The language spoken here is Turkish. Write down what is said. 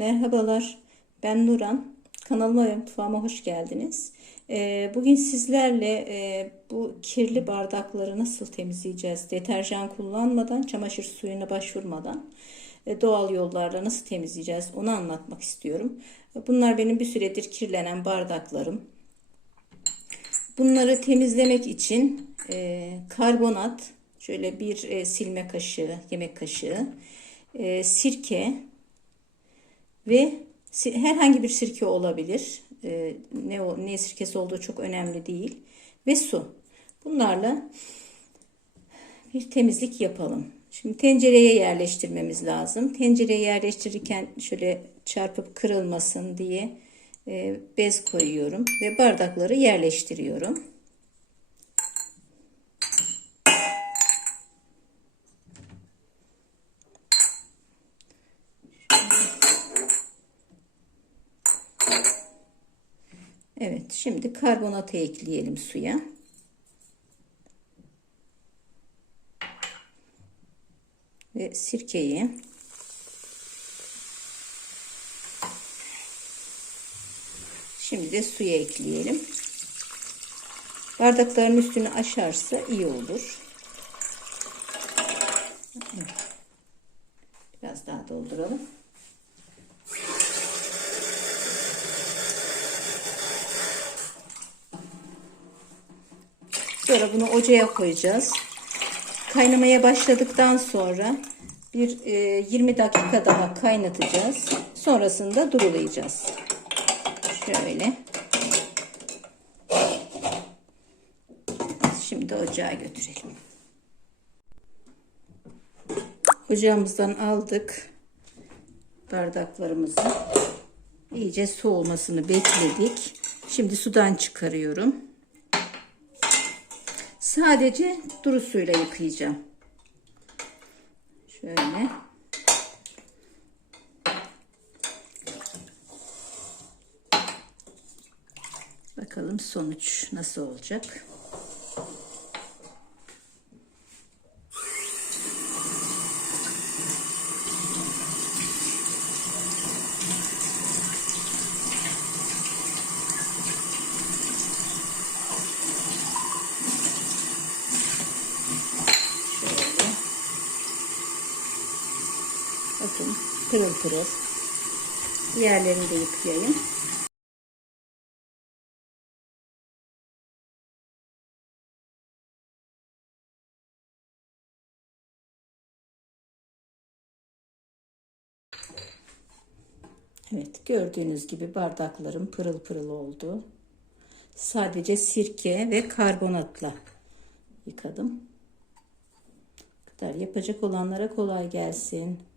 Merhabalar, ben Nuran. Kanalıma ve mutfağıma hoş geldiniz. Ee, Bugün sizlerle e, bu kirli bardakları nasıl temizleyeceğiz? Deterjan kullanmadan, çamaşır suyuna başvurmadan e, doğal yollarla nasıl temizleyeceğiz onu anlatmak istiyorum. Bunlar benim bir süredir kirlenen bardaklarım. Bunları temizlemek için e, karbonat, şöyle bir silme kaşığı, yemek kaşığı, sirke ve herhangi bir sirke olabilir. E, ne o ne sirkesi olduğu çok önemli değil ve su. Bunlarla bir temizlik yapalım. Şimdi tencereye yerleştirmemiz lazım. Tencereye yerleştirirken şöyle çarpıp kırılmasın diye e, bez koyuyorum ve bardakları yerleştiriyorum. Evet, şimdi karbonatı ekleyelim suya. Ve sirkeyi Şimdi de suya ekleyelim. Bardakların üstünü aşarsa iyi olur. Biraz daha dolduralım. Sonra bunu ocağa koyacağız. Kaynamaya başladıktan sonra bir e, 20 dakika daha kaynatacağız. Sonrasında durulayacağız. Şöyle. Şimdi ocağa götürelim. Ocağımızdan aldık bardaklarımızı. İyice soğumasını bekledik. Şimdi sudan çıkarıyorum. Sadece duru suyla yıkayacağım. Şöyle. Bakalım sonuç nasıl olacak. Şöyle. Bakın pırıl pırıl. Diğerlerini de yıkayayım. Evet gördüğünüz gibi bardaklarım pırıl pırıl oldu. Sadece sirke ve karbonatla yıkadım. Bu kadar yapacak olanlara kolay gelsin.